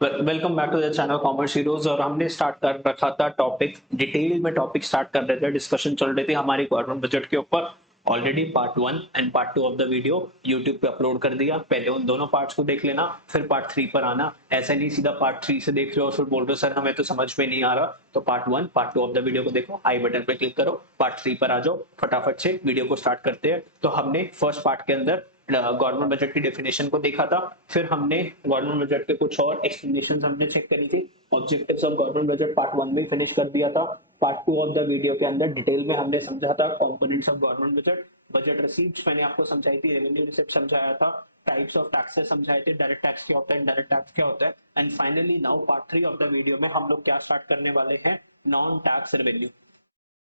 Welcome back to the channel commerce heroes. और हमने start कर रखा था टॉपिक, डिटेल में टॉपिक स्टार्ट कर रहे थे, डिस्कशन चल रही थी हमारी गवर्नमेंट बजट के ऊपर। Already part 1 and part 2 of the video YouTube पे अपलोड कर दिया। पहले उन दोनों पार्ट्स को देख लेना, फिर पार्ट 3 पर आना। ऐसा नहीं सीधा पार्ट 3 से देख लो और फिर बोल रहे हो सर हमें तो समझ में नहीं आ रहा। तो part 1 part 2 of the video को देखो, आई बटन पे क्लिक करो, पार्ट 3 पर आ जाओ। फटाफट से वीडियो को स्टार्ट करते हैं। तो हमने फर्स्ट पार्ट के अंदर गवर्नमेंट बजट की डेफिनेशन को देखा था। फिर हमने गवर्नमेंट बजट के कुछ और एक्सप्लेनेशंस हमने चेक करी थी। Objectives of government budget part 1 में फिनिश कर दिया था। पार्ट 2 ऑफ द वीडियो के अंदर डिटेल में हमने समझा था components of government budget, budget receipts मैंने आपको समझाई थी, रेवेन्यू रिसिप्ट समझाया था, टाइप्स ऑफ टैक्सेस समझाए थे, डायरेक्ट टैक्स क्या होता है, इनडायरेक्ट टैक्स क्या होता है। And finally now part 3 of the video में हम लोग क्या स्टार्ट करने वाले हैं, नॉन टैक्स रेवेन्यू।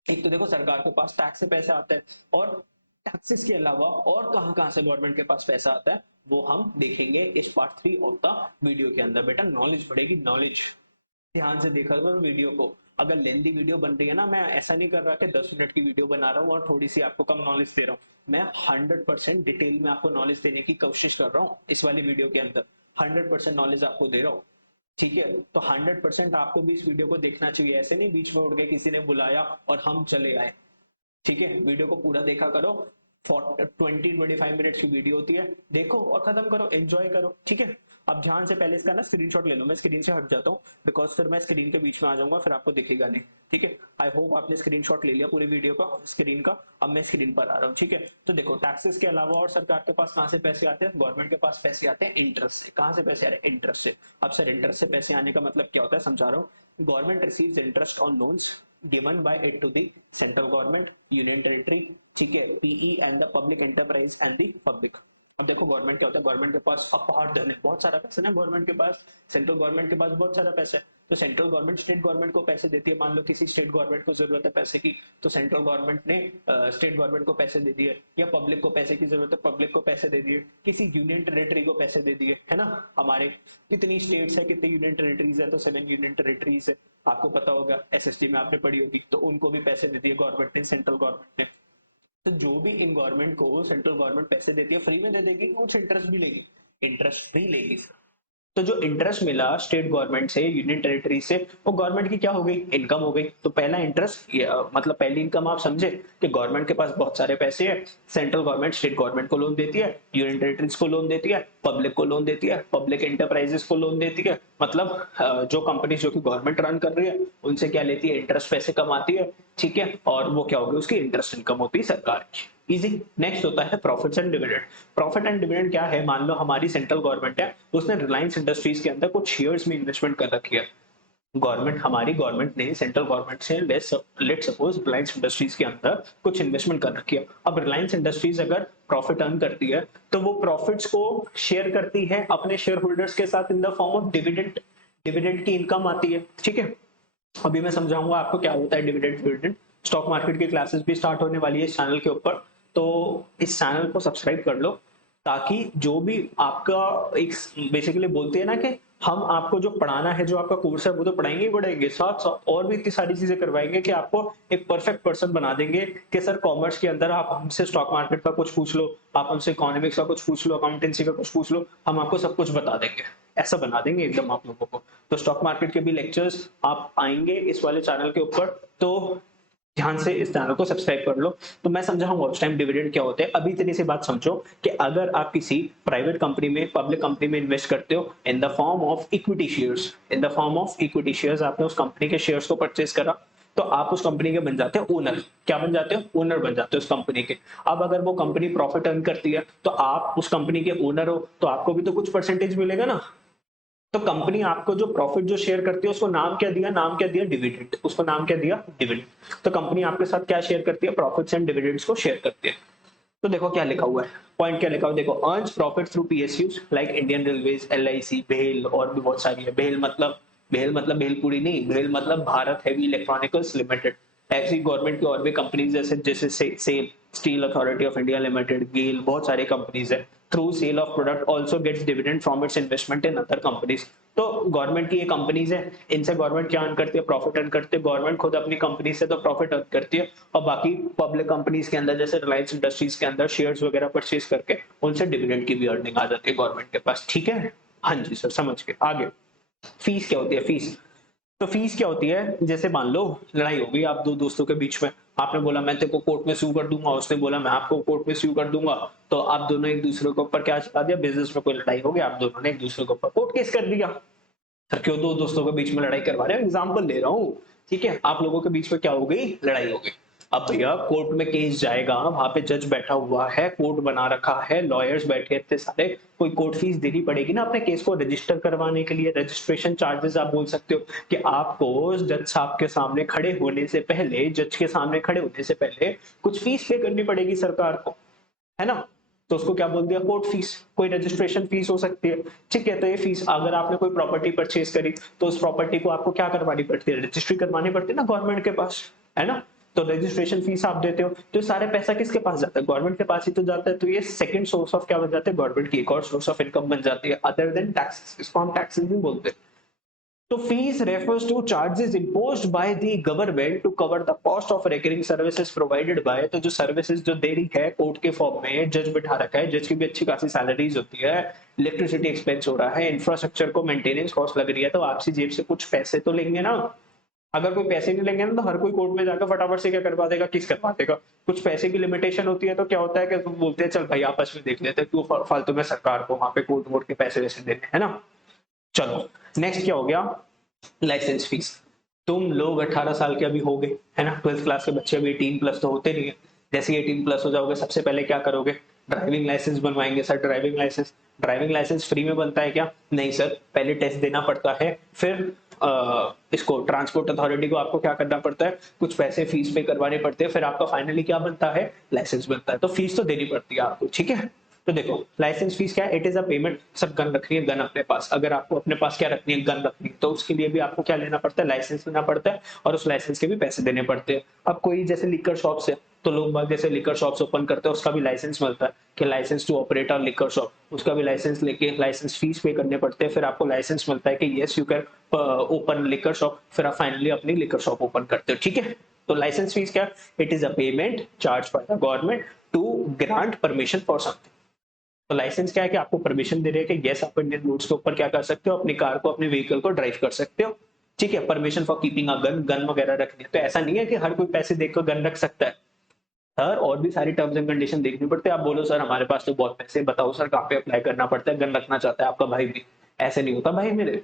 एक तो देखो सरकार के पास टैक्स से पैसे आते हैं, और टैक्सेस के अलावा और कहां से गवर्नमेंट के पास पैसा आता है वो हम देखेंगे इस पार्ट 3 ऑफ द वीडियो के अंदर। बेटा नॉलेज बढ़ेगी, नॉलेज। ध्यान से देखा करो वीडियो को। अगर लेंदी वीडियो बन रही है ना, मैं ऐसा नहीं कर रहा कि 10 मिनट की वीडियो बना रहा हूँ और थोड़ी सी आपको कम नॉलेज दे रहा हूँ। मैं 100% डिटेल में आपको नॉलेज देने की कोशिश कर रहा हूँ इस वाली वीडियो के अंदर। 100% नॉलेज आपको दे रहा हूँ, ठीक है। तो 100% आपको भी इस वीडियो को देखना चाहिए। ऐसे नहीं बीच में उठ के किसी ने बुलाया और हम चले आए, ठीक है। वीडियो को पूरा देखा करो। 20-25 मिनट्स की वीडियो होती है, देखो और खत्म करो, एंजॉय करो, ठीक है। अब ध्यान से पहले इसका ना स्क्रीनशॉट ले लो। मैं स्क्रीन से हट जाता हूँ बिकॉज फिर मैं स्क्रीन के बीच में आ जाऊंगा, फिर आपको दिखेगा नहीं, ठीक है। आई होप आपने स्क्रीनशॉट ले लिया पूरी वीडियो का, स्क्रीन का। अब मैं स्क्रीन पर आ रहा हूँ, ठीक है। तो देखो टैक्सेस के अलावा और सरकार के पास कहां से पैसे आते हैं, गवर्नमेंट के पास पैसे आते हैं इंटरेस्ट से। कहां से पैसे आ रहे हैं, इंटरेस्ट से। अब सर इंटरेस्ट से पैसे आने का मतलब क्या होता है, समझा रहा हूँ। Government receives interest on loans given by it to the central government, union territory, ठीक है, PE and the public enterprise and the public। अब देखो गवर्नमेंट क्या होता है, गवर्नमेंट के पास अपार धन है, बहुत सारा पैसा ना गवर्नमेंट के पास, सेंट्रल गवर्नमेंट के पास बहुत सारा पैसा है। तो सेंट्रल गवर्नमेंट स्टेट गवर्नमेंट को पैसे देती है। मान लो किसी स्टेट गवर्नमेंट को जरूरत है पैसे की, तो सेंट्रल गवर्नमेंट ने स्टेट गवर्नमेंट को पैसे दे दिए, या पब्लिक को पैसे की जरूरत है, पब्लिक को पैसे दे दिए, किसी यूनियन टेरिटरी को पैसे दे दिए, है ना। हमारे कितनी स्टेट्स है, कितनी यूनियन टेरिटरीज है, तो 7 यूनियन टेरिटरीज है, आपको पता होगा, एसएसटी में आपने पढ़ी होगी। तो उनको भी पैसे दे दिए गवर्नमेंट ने, सेंट्रल गवर्नमेंट ने। तो जो भी इन गवर्नमेंट को सेंट्रल गवर्नमेंट पैसे देती है, फ्री में दे देगी, कुछ इंटरेस्ट भी लेगी, इंटरेस्ट भी लेगी सर। तो जो इंटरेस्ट मिला स्टेट गवर्नमेंट से, यूनियन टेरिटरी से, वो गवर्नमेंट की क्या हो गई, इनकम हो गई। तो पहला इंटरेस्ट मतलब पहली इनकम आप समझे कि गवर्नमेंट के पास बहुत सारे पैसे हैं। सेंट्रल गवर्नमेंट स्टेट गवर्नमेंट को लोन देती है, यूनियन टेरिटरीज को लोन देती है, पब्लिक को लोन देती है, पब्लिक एंटरप्राइजेस को लोन देती है। मतलब जो कंपनी जो कि गवर्नमेंट रन कर रही है उनसे क्या लेती है, इंटरेस्ट पैसे कमाती है, ठीक है। और वो क्या होगी, उसकी इंटरेस्ट इनकम होती है सरकार की। इजी। नेक्स्ट होता है profits and dividend. Profit and dividend क्या है, मान लो हमारी सेंट्रल गवर्नमेंट है, उसने रिलायंस इंडस्ट्रीज के अंदर कुछ शेयर्स में इन्वेस्टमेंट कर रखी है। हमारी गवर्नमेंट ने सेंट्रल गवर्नमेंट से लेट सपोज रिलायंस इंडस्ट्रीज के अंदर कुछ इन्वेस्टमेंट कर रखी है। अब रिलायंस इंडस्ट्रीज अगर प्रॉफिट अर्न करती है तो वो प्रॉफिट्स को शेयर करती है अपने शेयर होल्डर्स के साथ इन the form of dividend. Dividend की इनकम आती है, ठीक है। अभी मैं समझाऊंगा आपको क्या होता है डिविडेंड। स्टॉक मार्केट की क्लासेस भी स्टार्ट होने वाली है इस चैनल के ऊपर, तो इस चैनल को सब्सक्राइब कर लो, ताकि जो भी आपका एक बेसिकली बोलते हैं ना कि हम आपको जो पढ़ाना है, जो आपका कोर्स है वो तो पढ़ाएंगे ही पढ़ाएंगे, साथ साथ और भी इतनी सारी चीजें करवाएंगे कि आपको एक परफेक्ट पर्सन बना देंगे। कि सर कॉमर्स के अंदर आप हमसे स्टॉक मार्केट का कुछ पूछ लो, आप हमसे इकोनॉमिक्स का कुछ पूछ लो, अकाउंटेंसी का कुछ पूछ लो, हम आपको सब कुछ बता देंगे। ऐसा बना देंगे एकदम आप लोगों को। तो स्टॉक मार्केट के भी लेक्चर्स आप आएंगे इस वाले चैनल के ऊपर, तो ध्यान से इस चैनल को सब्सक्राइब कर लो। तो मैं समझाऊंगा उस टाइम डिविडेंड क्या होते हैं। अभी इतनी सी बात समझो कि अगर आप किसी प्राइवेट कंपनी में, पब्लिक कंपनी में इन्वेस्ट करते हो इन the form of equity shares, in the form of equity shares, आपने उस कंपनी के शेयर्स को परचेज करा, तो आप उस कंपनी के बन जाते हो ओनर। क्या बन जाते हो, ओनर बन जाते हो उस कंपनी के। अब अगर वो कंपनी प्रॉफिट अर्न करती है तो आप उस कंपनी के ओनर हो, तो आपको भी तो कुछ परसेंटेज मिलेगा ना। तो कंपनी आपको जो प्रॉफिट जो शेयर करती है उसको नाम क्या दिया, नाम क्या दिया, डिविडेंड। उसको नाम क्या दिया, डिविडेंड। तो कंपनी आपके साथ क्या शेयर करती है, प्रॉफिट्स एंड डिविडेंड्स को शेयर करती है। तो देखो क्या लिखा हुआ है, पॉइंट क्या लिखा हुआ है, देखो earns profit through PSUs like Indian railways, LIC, भेल, और भी बहुत सारी है। भेल मतलब भेलपुरी नहीं, भेल मतलब भारत हैवी इलेक्ट्रॉनिकल्स लिमिटेड। ऐसी गवर्नमेंट की और भी कंपनीज जैसे जैसे SAIL, steel authority of India limited, GAIL, बहुत सारी कंपनीज है। Through sale of product also gets dividend from its investment in other companies. तो गवर्नमेंट की ये कंपनीज है, इनसे गवर्नमेंट क्या अर्न करती है, प्रॉफिट अर्न करती है। गवर्नमेंट खुद अपनी कंपनी से तो प्रॉफिट अर्न करती है, और बाकी पब्लिक कंपनीज के अंदर जैसे रिलायंस इंडस्ट्रीज के अंदर शेयर्स वगैरह परचेज करके उनसे डिविडेंड की भी अर्निंग आ जाती है गवर्नमेंट के पास, ठीक है। हाँ जी सर, समझ के आगे। फीस क्या होती है? फीस, तो फीस क्या होती है? जैसे मान लो लड़ाई हो गई आप दो दोस्तों के बीच में, आपने बोला मैं तेरे को कोर्ट में सू कर दूंगा, उसने बोला मैं आपको कोर्ट में सू कर दूंगा, तो आप दोनों एक दूसरे के ऊपर क्या चला दिया? बिजनेस में कोई लड़ाई हो गई, आप दोनों ने एक दूसरे के ऊपर कोर्ट केस कर दिया। सर क्यों दो दोस्तों के बीच में लड़ाई करवा रहे हैं? एग्जाम्पल ले रहा हूँ, ठीक है। आप लोगों के बीच में क्या हो गई? लड़ाई हो गई। अब भैया कोर्ट में केस जाएगा, वहां पे जज बैठा हुआ है, कोर्ट बना रखा है, लॉयर्स बैठे इतने सारे, कोई कोर्ट फीस देनी पड़ेगी ना अपने केस को रजिस्टर करवाने के लिए। रजिस्ट्रेशन चार्जेस आप बोल सकते हो कि आपको जज साहब के सामने खड़े होने से पहले, जज के सामने खड़े होने से पहले कुछ फीस पे करनी पड़ेगी सरकार को, है ना। तो उसको क्या बोल दिया? Court fees. कोई रजिस्ट्रेशन फीस हो सकती है, ठीक है। तो ये फीस, अगर आपने कोई प्रॉपर्टी परचेज करी तो उस प्रॉपर्टी को आपको क्या करवानी पड़ती है? रजिस्ट्री करवानी पड़ती है ना गवर्नमेंट के पास, है ना। तो रजिस्ट्रेशन फीस आप देते हो, तो सारे पैसा किसके पास जाता है? गवर्नमेंट के पास ही तो जाता है। तो ये सेकंड सोर्स ऑफ क्या बन जाता है? गवर्नमेंट की एक और सोर्स ऑफ इनकम बन जाती है, अदर देन टैक्सेस। इसको हम टैक्सेस भी बोलते हैं। तो fees refers to charges imposed by the government to cover the cost of recurring services provided by, तो जो सर्विसेज जो दे रही है कोर्ट के फॉर्म में, जज बिठा रखा है, जज की भी अच्छी खासी सैलरीज होती है, इलेक्ट्रिसिटी एक्सपेंस हो रहा है, इंफ्रास्ट्रक्चर को मेंटेनेंस कॉस्ट लग रही है, तो आपसी जेब से कुछ पैसे तो लेंगे ना। अगर कोई पैसे नहीं लेंगे ना, तो हर कोई कोर्ट में जाकर फटाफट से क्या करवा देगा? किस करवा देगा? कुछ पैसे की लिमिटेशन होती है, तो क्या होता है कि बोलते हैं चल भाई आपस में देख लेते हैं, क्यों फालतू में सरकार को वहां पे कोर्ट वोट के पैसे वैसे देने, है ना। चलो नेक्स्ट क्या हो गया? License fees. तुम लोग 18 साल के अभी हो गए, है ना, 12th क्लास के बच्चे अभी 18 प्लस तो होते नहीं है। जैसे ही 18 प्लस हो जाओगे, सबसे पहले क्या करोगे? ड्राइविंग लाइसेंस बनवाएंगे। सर ड्राइविंग लाइसेंस फ्री में बनता है क्या? नहीं सर, पहले टेस्ट देना पड़ता है, फिर इसको ट्रांसपोर्ट अथॉरिटी को आपको क्या करना पड़ता है? कुछ पैसे फीस पे करवाने पड़ते हैं, फिर आपका फाइनली क्या बनता है? लाइसेंस बनता है। तो फीस तो देनी पड़ती है आपको, ठीक है। तो देखो लाइसेंस फीस क्या है? It is a payment. सब गन रखनी है, गन अपने पास, अगर आपको अपने पास क्या रखनी है? गन रखनी है, तो उसके लिए भी आपको क्या लेना पड़ता है? लाइसेंस लेना पड़ता है, और उस लाइसेंस के भी पैसे देने पड़ते हैं। अब कोई जैसे लिकर शॉप्स है, तो लोग बाग जैसे लिकर शॉप्स ओपन करते हैं, उसका भी लाइसेंस मिलता है कि license to operate a liquor shop, उसका भी लाइसेंस लेके लाइसेंस फीस पे करने पड़ते हैं, फिर आपको लाइसेंस मिलता है कि yes you can open liquor shop, फिर आप फाइनली अपनी लिकर शॉप ओपन करते हो, ठीक है। तो लाइसेंस फीस क्या? It is a payment charge by the government to grant permission for something. तो लाइसेंस क्या है? कि आपको परमिशन दे रहे हैं कि यस आप इंडियन रोड्स के ऊपर क्या कर सकते हो? अपनी कार को, अपने व्हीकल को ड्राइव कर सकते हो, ठीक है। Permission for keeping a gun, gun वगैरह रखनी है। तो ऐसा नहीं है कि हर कोई पैसे देकर गन रख सकता है सर, और भी सारी टर्म्स एंड कंडीशन देखनी पड़ती है। आप बोलो सर हमारे पास तो बहुत पैसे, बताओ सर कहाँ पे अप्लाई करना पड़ता है? गन रखना चाहता है आपका भाई भी, ऐसे नहीं होता भाई मेरे,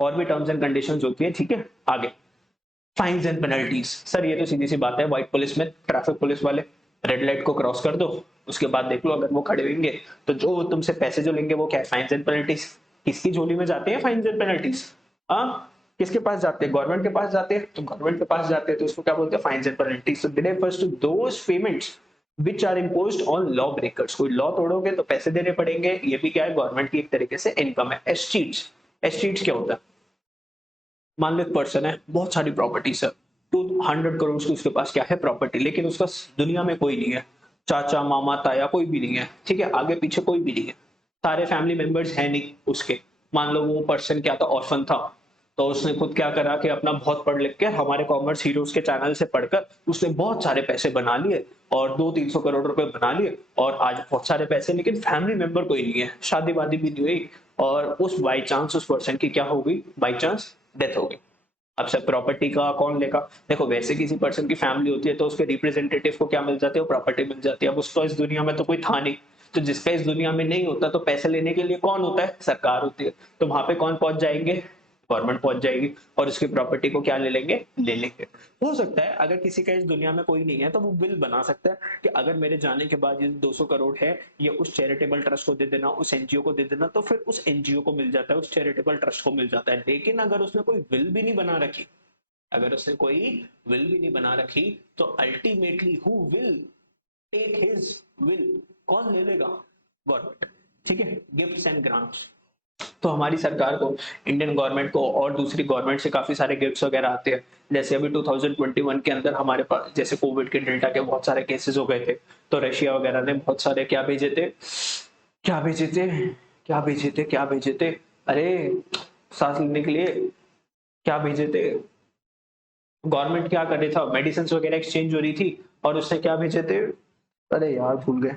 और भी टर्म्स एंड कंडीशन होती है, ठीक है। आगे फाइन्स एंड पेनल्टीज। सर ये तो सीधी सी बात है, व्हाइट पुलिस में, ट्रैफिक पुलिस वाले, रेड लाइट को क्रॉस कर दो, उसके बाद देख लो अगर वो खड़े होंगे तो जो तुमसे पैसे जो लेंगे वो क्या है? Fines and penalties. किसकी झोली में जाते हैं फाइन्स एंड पेनल्टीज? हाँ, किसके पास जाते हैं? गवर्नमेंट के पास जाते हैं। तो गवर्नमेंट के पास जाते हैं तो उसको क्या बोलते हैं? Fines and penalties. So they refers to those payments which are imposed on law breakers। कोई लॉ तोड़ोगे तो पैसे देने पड़ेंगे, ये भी क्या है? गवर्नमेंट की एक तरीके से इनकम है। एस्टीट्स, एस्टीट्स क्या होता है? मान लो एक पर्सन है, बहुत सारी प्रॉपर्टीज है, 200 करोड़ की उसके पास क्या है? प्रॉपर्टी, लेकिन उसका दुनिया में कोई नहीं है, चाचा मामा ताया कोई भी नहीं है, ठीक है, आगे पीछे कोई भी नहीं है, सारे फैमिली मेंबर्स है नहीं उसके। मान लो वो पर्सन क्या था? ऑर्फन था। तो उसने खुद क्या करा कि अपना बहुत पढ़ लिख के हमारे कॉमर्स हीरोज के चैनल से पढ़कर उसने बहुत सारे पैसे बना लिए, और 200-300 करोड़ रुपए बना लिए, और आज बहुत सारे पैसे, लेकिन फैमिली मेंबर कोई नहीं है, शादी वादी भी नहीं हुई, और उस बाई चांस उस पर्सन की क्या हो गई? बाई चांस डेथ हो गई। अब सब प्रॉपर्टी का कौन लेगा? देखो वैसे किसी पर्सन की फैमिली होती है तो उसके रिप्रेजेंटेटिव को क्या मिल जाती है? वो प्रॉपर्टी मिल जाती है। अब उसको इस दुनिया में तो कोई था नहीं, तो जिसका इस दुनिया में नहीं होता तो पैसे लेने के लिए कौन होता है? सरकार होती है। तो वहां पे कौन पहुंच जाएंगे? गवर्नमेंट पहुंच जाएगी, और उसकी प्रॉपर्टी को क्या ले लेंगे? ले लेंगे। हो सकता है अगर किसी का इस दुनिया में कोई नहीं है तो वो बिल बना सकता है कि अगर मेरे जाने के बाद ये 200 करोड़ है, ये उस चैरिटेबल ट्रस्ट को दे देना, उस एनजीओ को दे देना, तो फिर उस एनजीओ को मिल जाता है, उस चैरिटेबल ट्रस्ट को मिल जाता है। लेकिन अगर उसने कोई विल भी नहीं बना रखी, अगर उसने कोई विल भी नहीं बना रखी, तो ultimately who will take his will? कौन ले लेगा? गवर्नमेंट, ठीक है। गिफ्ट्स एंड ग्रांट्स, तो हमारी सरकार को, इंडियन गवर्नमेंट को और दूसरी गवर्नमेंट से काफी सारे गिफ्ट्स वगैरह आते हैं। जैसे अभी 2021 के अंदर हमारे पास जैसे कोविड के डेल्टा के बहुत सारे केसेस हो गए थे, तो रशिया वगैरह ने बहुत सारे क्या भेजे थे? क्या भेजे थे? क्या भेजे थे? क्या भेजे थे? अरे सांस लेने के लिए क्या भेजे थे? गवर्नमेंट क्या कर रही था? मेडिसिन वगैरह एक्सचेंज हो रही थी, और उसने क्या भेजे थे? अरे यार भूल गए।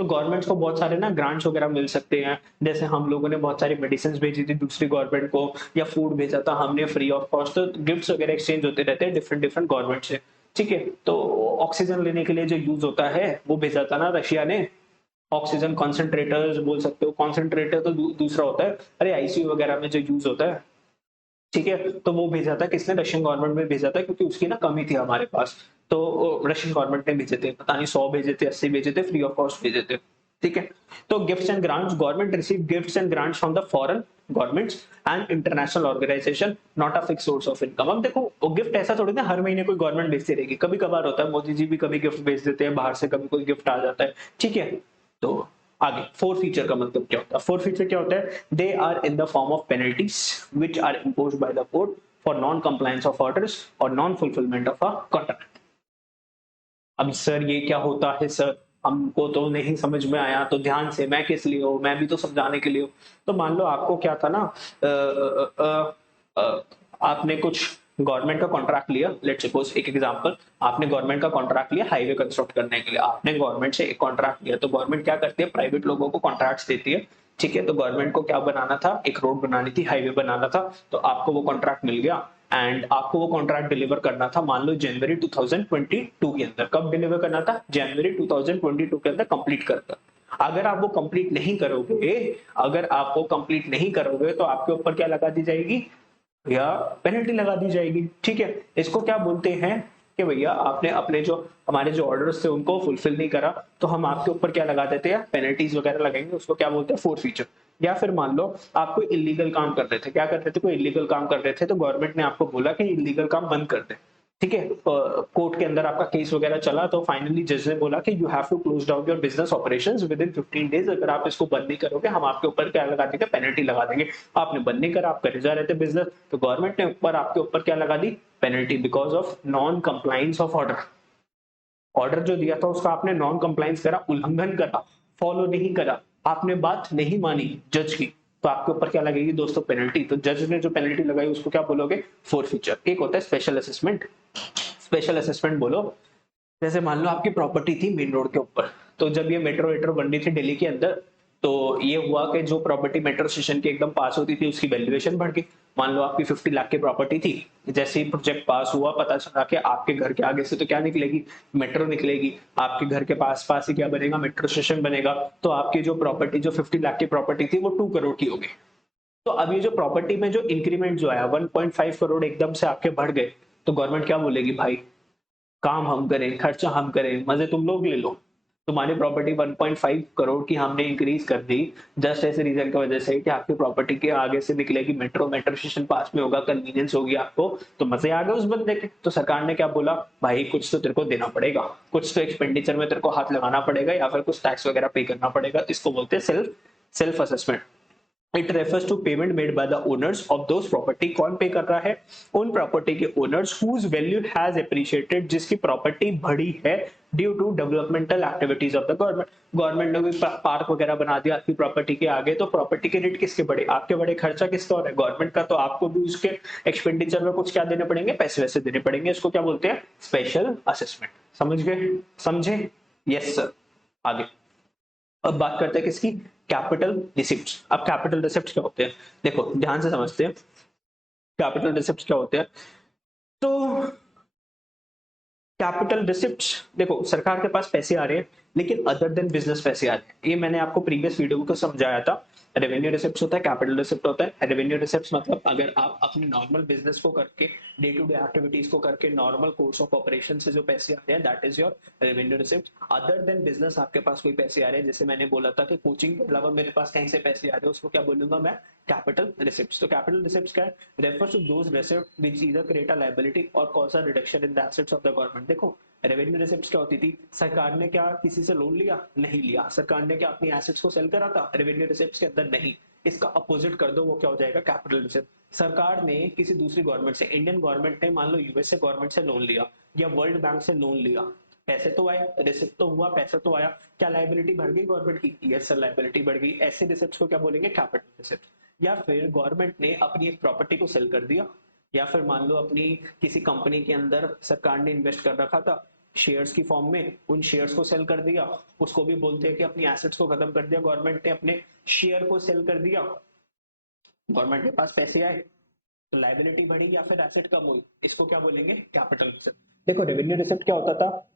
तो गवर्नमेंट्स को बहुत सारे ना ग्रांट्स वगैरह मिल सकते हैं, जैसे हम लोगों ने बहुत सारी मेडिसिन भेजी थी दूसरी गवर्नमेंट को, या फूड भेजा था हमने फ्री ऑफ कॉस्ट, तो गिफ्ट्स वगैरह एक्सचेंज होते रहते हैं डिफरेंट डिफरेंट गवर्नमेंट से। ठीक है, तो ऑक्सीजन लेने के लिए जो यूज होता है वो भेजा था ना रशिया ने, ऑक्सीजन कॉन्सेंट्रेटर्स बोल सकते हो, कॉन्सेंट्रेटर तो दूसरा होता है, अरे आईसीयू वगैरह में जो यूज होता है। ठीक है, तो वो भेजा था किसने, रशियन गवर्नमेंट में भेजा था, क्योंकि उसकी ना कमी थी हमारे पास, तो रशियन गवर्नमेंट ने भेजे थे, पता नहीं 100 भेजे थे, 80 भेजे थे, फ्री ऑफ कॉस्ट भेजे थे। ठीक है, तो gifts and grants, government receive gifts and grants from the foreign governments and international organisation, not a fix source of income. अब देखो वो गिफ्ट ऐसा थोड़ी ना हर महीने कोई गवर्नमेंट भेजती रहेगी, कभी कभार होता है, मोदी जी भी कभी गिफ्ट भेज देते हैं बाहर से, कभी कोई गिफ्ट आ जाता है। ठीक है, तो आगे फोर फीचर का मतलब क्या होता है, फोर फीचर क्या होता है, they are in the form of penalties which are imposed by the court for non compliance of orders or non fulfilment of a contract. अब सर ये क्या होता है सर, हमको तो नहीं समझ में आया, तो ध्यान से, मैं किस लिए हूँ, मैं भी तो समझाने के लिए हूँ। तो मान लो आपको क्या था ना, आपने कुछ गवर्नमेंट का कॉन्ट्रैक्ट लिया, लेट सपोज एक एग्जांपल, आपने गवर्नमेंट का कॉन्ट्रैक्ट लिया हाईवे कंस्ट्रक्ट करने के लिए, आपने गवर्नमेंट से एक कॉन्ट्रैक्ट लिया, तो गवर्नमेंट क्या करती है, प्राइवेट लोगों को कॉन्ट्रैक्ट्स देती है। ठीक है, तो गवर्नमेंट को क्या बनाना था, एक रोड बनानी थी, हाईवे बनाना था, तो आपको वो कॉन्ट्रैक्ट मिल गया, एंड आपको वो कॉन्ट्रैक्ट डिलीवर करना था, मान लो जनवरी 2022 के अंदर। कब डिलीवर करना था, जनवरी 2022 के अंदर कंप्लीट करता। अगर आप वो कंप्लीट नहीं करोगे, अगर आप वो कंप्लीट नहीं करोगे तो आपके ऊपर क्या लगा दी जाएगी, या पेनल्टी लगा दी जाएगी। ठीक है, इसको क्या बोलते हैं कि भैया आपने अपने जो हमारे जो ऑर्डर्स थे उनको फुलफिल नहीं करा, तो हम आपके ऊपर क्या लगा देते हैं, पेनल्टीज वगैरह लगेंगे, उसको क्या बोलते हैं, फोर्थ फीचर। या फिर मान लो आप कोई इलीगल काम कर रहे थे, क्या कर रहे थे, कोई इलीगल काम कर रहे थे, तो गवर्नमेंट ने आपको बोला कि इलीगल काम बंद कर दे। ठीक है, कोर्ट के अंदर आपका केस वगैरह चला, तो फाइनली जज ने बोला कि you have to close down your business operations within 15 days, अगर आप इसको बंद नहीं करोगे हम आपके ऊपर क्या लगा देंगे, पेनल्टी लगा देंगे। आपने बंद नहीं करा, आप करे जा रहे थे बिजनेस, तो गवर्नमेंट ने ऊपर आपके ऊपर क्या लगा दी, penalty, because of non compliance of order. Order जो दिया था उसका आपने नॉन कंप्लाइंस करा, उल्लंघन करा, फॉलो नहीं करा, आपने बात नहीं मानी जज की, तो आपके ऊपर क्या लगेगी दोस्तों, पेनल्टी। तो जज ने जो पेनल्टी लगाई उसको क्या बोलोगे, फोर फीचर। एक होता है स्पेशल असेसमेंट, स्पेशल असेसमेंट बोलो, जैसे मान लो आपकी प्रॉपर्टी थी मेन रोड के ऊपर, तो जब ये मेट्रो वेट्रो बन रही थी दिल्ली के अंदर, तो ये हुआ कि जो प्रॉपर्टी मेट्रो स्टेशन के एकदम पास होती थी उसकी वैल्यूएशन बढ़ गई। मान लो आपकी 50 लाख की प्रॉपर्टी थी, जैसे ही प्रोजेक्ट पास हुआ पता चला कि आपके घर के आगे से तो क्या निकलेगी, मेट्रो निकलेगी, आपके घर के पास पास ही क्या बनेगा, मेट्रो स्टेशन बनेगा, तो आपकी जो प्रॉपर्टी जो 50 लाख की प्रॉपर्टी थी वो 2 करोड़ की होगी। तो अब ये जो प्रॉपर्टी में जो इंक्रीमेंट जो आया 1.5 करोड़ एकदम से आपके बढ़ गए, तो गवर्नमेंट क्या बोलेगी, भाई काम हम करें, खर्चा हम करें, मजे तुम लोग ले लो, तुम्हारी प्रॉपर्टी 1.5 करोड़ की हमने इंक्रीज कर दी, जस्ट ऐसे रीजन की वजह से कि आपकी प्रॉपर्टी के आगे से निकलेगी मेट्रो, मेट्रो स्टेशन पास में होगा, कन्वीनियंस होगी आपको, तो मजे आ गए उस बंदे के। तो सरकार ने क्या बोला, भाई कुछ तो तेरे को देना पड़ेगा, कुछ तो एक्सपेंडिचर में तेरे को हाथ लगाना पड़ेगा, या फिर कुछ टैक्स वगैरह पे करना पड़ेगा। इसको बोलते हैं self self assessment. It refers to payment made by the owners of those property. कौन पे कर रहा है, उन प्रॉपर्टी के owners whose value has appreciated, जिसकी प्रॉपर्टी बढ़ी है due to developmental activities of the government. Government ने भी पार्क वगैरह बना दिया आपकी प्रॉपर्टी के आगे, तो प्रॉपर्टी के रेट किसके बढ़े, आपके बड़े, खर्चा किसका हो रहा है, गवर्नमेंट का, तो आपको भी उसके एक्सपेंडिचर में कुछ क्या देने पड़ेंगे, पैसे वैसे देने पड़ेंगे। इसको क्या बोलते हैं, स्पेशल असेसमेंट। समझ गए, समझे, यस सर। आगे अब बात करते हैं किसकी, कैपिटल रिसिप्ट्स। अब कैपिटल रिसिप्ट्स क्या होते हैं, देखो ध्यान से समझते हैं, कैपिटल रिसिप्ट्स क्या होते हैं। तो कैपिटल रिसिप्ट्स, देखो सरकार के पास पैसे आ रहे हैं लेकिन अदर देन बिजनेस पैसे आ रहे हैं, ये मैंने आपको प्रीवियस वीडियो को समझाया था। रेवेन्यू रिसिप्ट्स होता है, कैपिटल रिसिप्ट होता है। रेवेन्यू रिसिप्ट्स मतलब अगर आप अपने नॉर्मल बिजनेस को करके, डे टू डे एक्टिविटीज को करके, नॉर्मल कोर्स ऑफ ऑपरेशन से जो पैसे आ रहे हैं, that is your revenue receipt. Other than business आपके पास कोई पैसे आ रहे हैं, जैसे मैंने बोला था कि कोचिंग के अलावा मेरे पास कहीं से पैसे आ रहे हैं, उसको क्या बोलूंगा मैं, कैपिटल रिसिप्ट्स। तो कैपिटल रिसिप्ट्स क्या है, refers to those receipt which either create a liability or cause a reduction in the assets of the government. देखो रेवेन्यू रिसिप्ट्स क्या होती थी, सरकार ने क्या किसी से लोन लिया, नहीं लिया, सरकार ने क्या अपनी एसेट्स को सेल करा था, रेवेन्यू रिसिप्ट्स के अंदर नहीं। इसका अपोजिट कर दो, वो क्या हो जाएगा, कैपिटल रिसिप्ट। सरकार ने किसी दूसरी गवर्नमेंट से, इंडियन गवर्नमेंट ने मान लो यूएसए गवर्नमेंट से लोन लिया या वर्ल्ड बैंक से लोन लिया, पैसे तो आए, रिसिप्ट तो हुआ, पैसा तो आया, क्या लायबिलिटी बढ़ गई गवर्नमेंट की, यस सर लायबिलिटी बढ़ गई। ऐसे रिसिप्ट्स को क्या बोलेंगे, कैपिटल रिसिप्ट। या फिर गवर्नमेंट ने अपनी एक प्रॉपर्टी को सेल कर दिया, या फिर मान लो अपनी किसी कंपनी के अंदर सरकार ने इन्वेस्ट कर रखा था, शेयर्स की फॉर्म में उन शेयर्स को सेल कर दिया, उसको भी बोलते हैं कि अपनी एसेट्स को खत्म कर दिया, गवर्नमेंट ने अपने शेयर को सेल कर दिया, गवर्नमेंट के पास पैसे आए, तो लाइबिलिटी बढ़ी या फिर एसेट कम हुई, इसको क्या बोलेंगे? Capital receipt. देखो रेवेन्यू रिसिप्ट क्या होता था,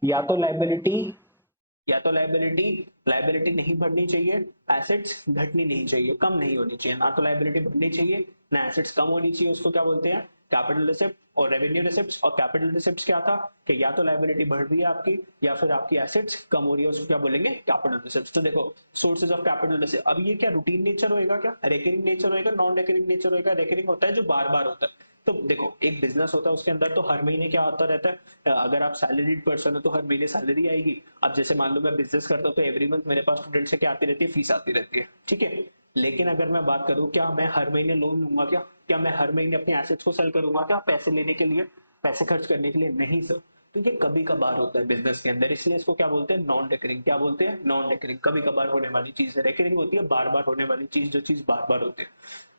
लाइबिलिटी नहीं बढ़नी चाहिए, एसेट्स घटनी नहीं चाहिए, कम नहीं होनी चाहिए, ना तो लाइबिलिटी बढ़नी चाहिए ना एसेट्स कम होनी चाहिए, उसको क्या बोलते हैं? Capital receipt. और रेवेन्यू रिसिप्ट्स और कैपिटल रिसिप्ट्स क्या था कि या तो लाइबिलिटी बढ़ रही है आपकी या फिर आपकी एसेट्स कम हो रही है, उसको क्या बोलेंगे? Capital receipts. तो देखो सोर्सेज ऑफ कैपिटल रिसिप्ट, अब ये क्या रूटीन नेचर होएगा, क्या रेकरिंग नेचर होएगा, नॉन रेकरिंग नेचर होएगा? रेकरिंग होता है जो बार बार होता है। तो देखो एक बिजनेस होता है उसके अंदर तो हर महीने क्या आता रहता है, अगर आप सैलरीड पर्सन हो तो हर महीने सैलरी आएगी। अब जैसे मान लो मैं बिजनेस करता हूँ तो एवरी मंथ मेरे पास स्टूडेंट से क्या आती रहती है? फीस आती रहती है, ठीक है। लेकिन अगर मैं बात करूं क्या मैं हर महीने लोन लूंगा, क्या मैं हर महीने अपने एसेट्स को सेल करूंगा क्या पैसे लेने के लिए, पैसे खर्च करने के लिए? नहीं सर। तो ये कभी कभार होता है बिजनेस के अंदर, इसलिए इसको क्या बोलते हैं? Non recurring. क्या बोलते हैं? नॉन रेकरिंग, कभी कभार होने वाली चीज है। रेकरिंग होती है बार बार होने वाली चीज, जो चीज बार बार होती है।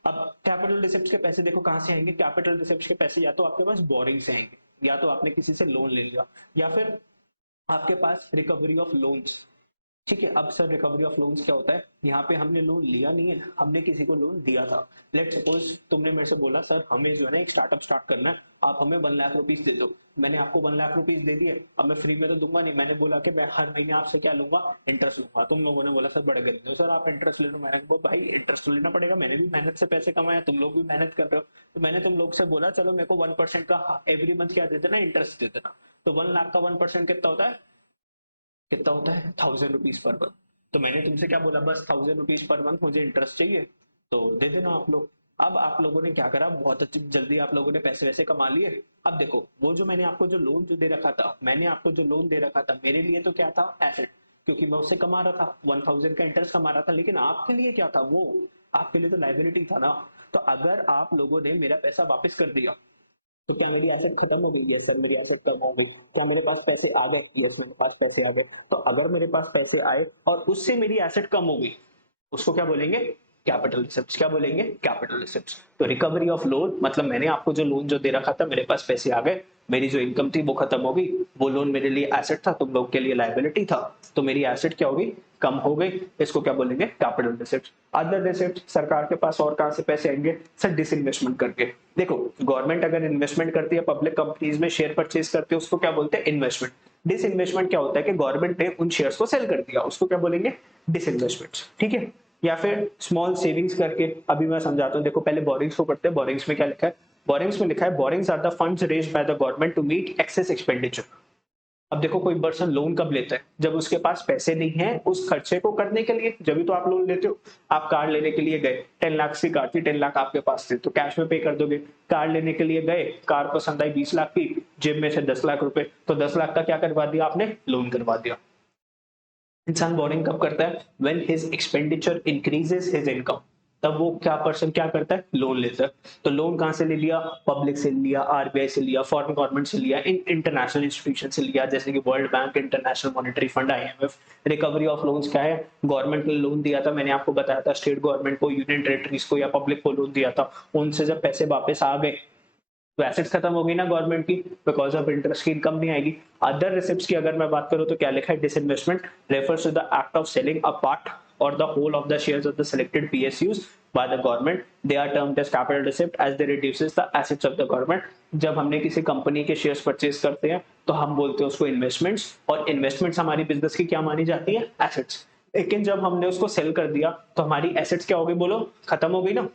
अब कैपिटल रिसिप्ट्स के पैसे देखो कहां से आएंगे? कैपिटल रिसिप्ट्स के पैसे या तो आपके पास बोरिंग से आएंगे, या तो आपने किसी से लोन ले लिया, या फिर आपके पास रिकवरी ऑफ लोन्स, ठीक है। अब सर रिकवरी ऑफ लोन्स क्या होता है? यहाँ पे हमने लोन लिया नहीं है, हमने किसी को लोन दिया था। लेट सपोज तुमने मेरे से बोला सर हमें जो है ना एक स्टार्टअप स्टार्ट करना है, आप हमें 1 लाख रुपीज दे दो। मैंने आपको 1 लाख रुपीज दे दिए, अब मैं फ्री में तो दूंगा नहीं, मैंने बोला कि मैं हर महीने आपसे क्या लूंगा? इंटरेस्ट लूंगा। तुम लोगों ने बोला सर बड़े गरीब हो सर, आप इंटरेस्ट ले लो। मैंने कहा भाई इंटरेस्ट तो लेना पड़ेगा, मैंने भी मेहनत से पैसे कमाया, तुम लोग भी मेहनत कर रहे हो, तो मैंने तुम लोग से बोला चलो मेरे को 1% का एवरी मंथ क्या दे देना? इंटरेस्ट दे देना। तो 1 लाख का 1% कितना होता है? कितना होता है? 1000 रुपीज पर मंथ। तो मैंने तुमसे क्या बोला? बस 1000 रुपीज पर मंथ मुझे इंटरेस्ट चाहिए, तो दे देना आप लोग। अब आप लोगों ने क्या करा? बहुत अच्छी जल्दी आप लोगों ने पैसे वैसे कमा लिए। अब देखो वो जो मैंने आपको जो लोन जो दे रखा था, मैंने आपको जो लोन दे रखा था मेरे लिए तो क्या था? एसेट, क्योंकि मैं उससे कमा रहा था 1000 का इंटरेस्ट कमा रहा था। लेकिन आपके लिए क्या था? वो आपके लिए तो लाइबिलिटी था ना। तो अगर आप लोगों ने मेरा पैसा वापस कर दिया तो क्या मेरी एसेट खत्म हो गई? यस सर मेरी एसेट कम हो गई। क्या मेरे पास पैसे आ गए? यस मेरे पास पैसे आ गए। तो अगर मेरे पास पैसे आए और उससे मेरी एसेट कम हो गई, उसको क्या बोलेंगे? Capital receipts. क्या बोलेंगे? Capital receipts. तो रिकवरी ऑफ लोन मतलब मैंने आपको जो लोन जो दे रखा था, मेरे पास पैसे आ गए, मेरी जो इनकम थी वो खत्म हो गई, वो लोन मेरे लिए एसेट था, तुम लोग के लिए लायबिलिटी था, तो मेरी एसेट क्या हो गई? कम हो गई। इसको क्या बोलेंगे? Capital receipt. अदर रिसिप्ट, सरकार के पास और कहां से पैसे आएंगे? सर डिसइन्वेस्टमेंट करके। देखो गवर्नमेंट अगर इन्वेस्टमेंट करती है, पब्लिक कंपनीज में शेयर परचेज करती है, उसको क्या बोलते हैं? इन्वेस्टमेंट। डिसइन्वेस्टमेंट क्या होता है कि गवर्नमेंट ने उन शेयर्स को सेल कर दिया, उसको क्या बोलेंगे? डिसइन्वेस्टमेंट, ठीक है। या फिर स्मॉल सेविंग्स करके, अभी मैं समझाता हूँ। देखो पहले बोरिंग्स को पढ़ते हैं। बोरिंग्स में क्या लिखा है? बोरिंग्स में लिखा है borrowings are the funds raised by the government to meet excess expenditure. अब देखो कोई पर्सन लोन कब लेता है? जब उसके पास पैसे नहीं है उस खर्चे को करने के लिए, जब भी तो आप लोन लेते हो। आप कार लेने के लिए गए, 10 लाख की कार थी, 10 लाख आपके पास थे, तो कैश में पे कर दोगे। कार लेने के लिए गए, कार पसंद आई 20 लाख की, जेब में से 10 लाख रुपए, तो 10 लाख का क्या करवा दिया आपने? लोन करवा दिया। इंसान बोरिंग कब करता है? When his expenditure increases his income, तब वो क्या पर्सन क्या करता है? लोन लेता है। तो लोन कहां से ले लिया? पब्लिक से लिया, आरबीआई से लिया, फॉरेन गवर्नमेंट से लिया, इंटरनेशनल इंस्टीट्यूशन से लिया, जैसे कि world bank, international monetary fund, IMF. Recovery of loans क्या है? गवर्नमेंट ने लोन दिया था, मैंने आपको बताया था, स्टेट गवर्नमेंट को, यूनियन टेरिटरीज को या पब्लिक को लोन दिया था, उनसे जब पैसे वापस आ गए तो एसेट्स खत्म हो गई ना गवर्नमेंट की, बिकॉज ऑफ इंटरेस्ट की इनकम नहीं आएगी। अदर रिसिप्ट्स की अगर मैं बात करूं तो क्या लिखा है? Disinvestment refers to the act of selling a part or the whole of the shares of the selected PSUs by the government. They are termed as capital receipt as they reduces the assets of the government. जब हमने किसी company के shares purchase करते हैं तो हम बोलते हैं उसको इन्वेस्टमेंट्स, और इन्वेस्टमेंट्स हमारी बिजनेस की क्या मानी जाती है? एसेट्स। लेकिन जब हमने उसको सेल कर दिया तो हमारी एसेट्स क्या हो गई? बोलो, खत्म हो गई ना।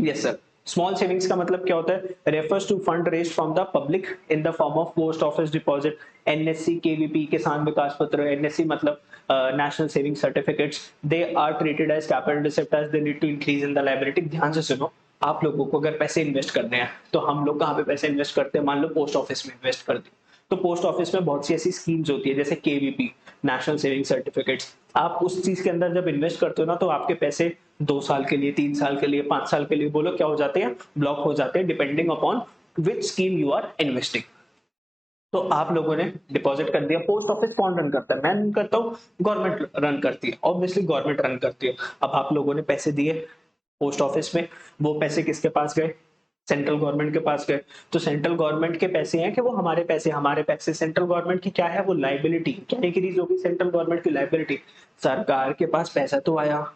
Yes sir. स्मॉल सेविंग्स का मतलब क्या होता है? Refers to fund raise from the public in the form of post office deposit, NSC, KVP, Kisan Vikas Patra. NSC मतलब national saving certificates. They are treated as capital receipt as they need to increase in the liability. ध्यान से सुनो, आप लोगों को अगर पैसे invest करने हैं तो हम लोग कहाँ पे पैसे इन्वेस्ट करते हैं? मान लो पोस्ट ऑफिस में इन्वेस्ट कर दी, तो पोस्ट ऑफिस में बहुत सी ऐसी स्कीम्स होती है जैसे केवीपी, नेशनल सेविंग सर्टिफिकेट्स। आप उस चीज के अंदर जब इन्वेस्ट करते हो ना, तो आपके पैसे 2 साल के लिए, 3 साल के लिए, 5 साल के लिए, बोलो क्या हो जाते हैं? ब्लॉक हो जाते हैं, depending upon which scheme you are investing. तो आप लोगों ने डिपॉजिट कर दिया। पोस्ट ऑफिस कौन रन करता है? मैं रन करता हूँ, गवर्नमेंट रन करती है, ऑब्वियसली गवर्नमेंट रन करती है। अब आप लोगों ने पैसे दिए पोस्ट ऑफिस में, वो पैसे किसके पास गए? सेंट्रल गवर्नमेंट के पास गए तो सेंट्रल गवर्नमेंट के पैसे हैं कि वो हमारे पैसे सेंट्रल गवर्नमेंट की क्या है वो लाइबिलिटी, क्या इंक्रीज होगी सेंट्रल गवर्नमेंट की लाइबिलिटी। सरकार के पास पैसा तो आया,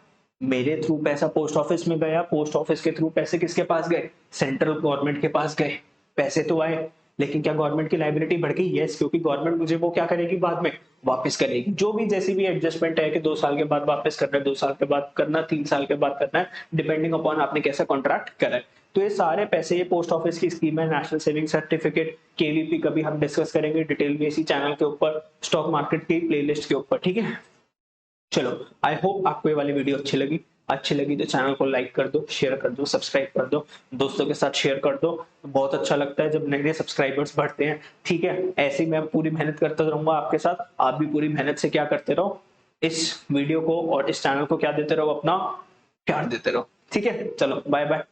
मेरे थ्रू पैसा पोस्ट ऑफिस में गया, पोस्ट ऑफिस के थ्रू पैसे किसके पास गए, सेंट्रल गवर्नमेंट के पास गए, पैसे तो आए, लेकिन क्या गवर्नमेंट की लाइबिलिटी बढ़ गई? यस, क्योंकि गवर्नमेंट मुझे वो क्या करेगी बाद में, वापस करेगी। जो भी जैसी भी एडजस्टमेंट है कि 2 साल के बाद वापस करना है, 2 साल के बाद करना, 3 साल के बाद करना है, डिपेंडिंग अपॉन आपने कैसा कॉन्ट्रैक्ट करा है। तो ये सारे पैसे, ये पोस्ट ऑफिस की स्कीम है, नेशनल सेविंग सर्टिफिकेट, केवीपी, कभी हम डिस्कस करेंगे डिटेल में इसी चैनल के ऊपर, स्टॉक मार्केट की प्लेलिस्ट के ऊपर, ठीक है। चलो, आई होप आपको ये वाली वीडियो अच्छी लगी तो चैनल को लाइक कर दो, शेयर कर दो, सब्सक्राइब कर दो, दोस्तों के साथ शेयर कर दो। बहुत अच्छा लगता है जब नए नए सब्सक्राइबर्स बढ़ते हैं, ठीक है। ऐसे ही मैं पूरी मेहनत करता रहूंगा आपके साथ, आप भी पूरी मेहनत से क्या करते रहो, इस वीडियो को और इस चैनल को क्या देते रहो, अपना प्यार देते रहो, ठीक है। चलो, बाय बाय।